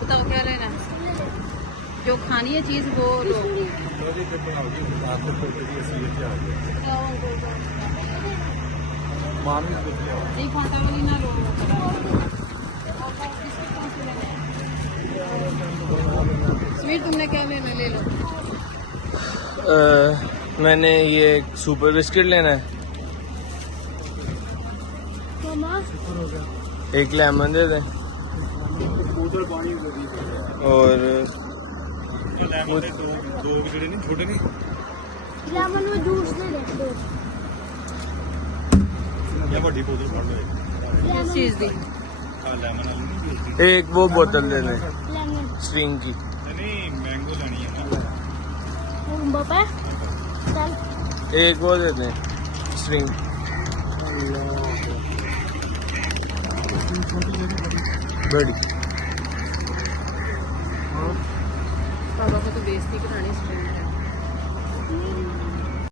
बताओ क्या लेना है? जो खानी है चीज वो लो। नहीं फाटा वाली ना लो। स्वीट तुमने क्या लेना ले लो। मैंने ये सुपर बिस्किट लेना है, एक लेमन दे दें और छोटे नहीं लेमन में जूस दे दे या बड़ी बोतल भर लो किस चीज दी? लेमन वाली एक वो बोतल दे दें लेमन स्ट्रिंग की। नहीं मैंगो लेनी है ना। पापा चल एक वो दे दें स्ट्रिंग। बड़ी पापा को तो बेइज्जती करानी स्ट्रिंग है।